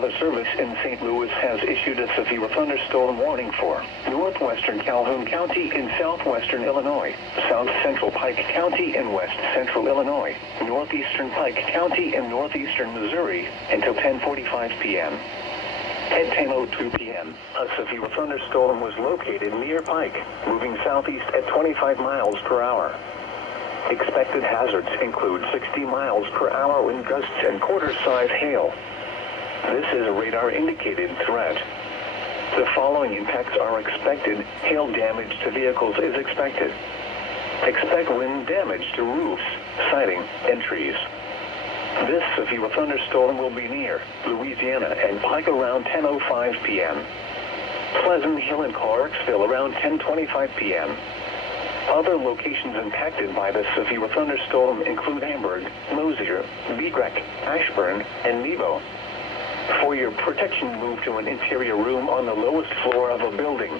Weather Service in St. Louis has issued a severe thunderstorm warning for northwestern Calhoun County in southwestern Illinois, south central Pike County in west central Illinois, northeastern Pike County in northeastern Missouri until 10:45 p.m. At 10:02 p.m., a severe thunderstorm was located near Pike, moving southeast at 25 miles per hour. Expected hazards include 60 miles per hour wind gusts and quarter-size hail. This is a radar-indicated threat. The following impacts are expected. Hail damage to vehicles is expected. Expect wind damage to roofs, siding, and trees. This severe thunderstorm will be near Louisiana and Pike around 10:05 p.m. Pleasant Hill and Clarksville around 10:25 p.m. Other locations impacted by the severe thunderstorm include Hamburg, Mosier, Begrek, Ashburn, and Nebo. For your protection, move to an interior room on the lowest floor of a building.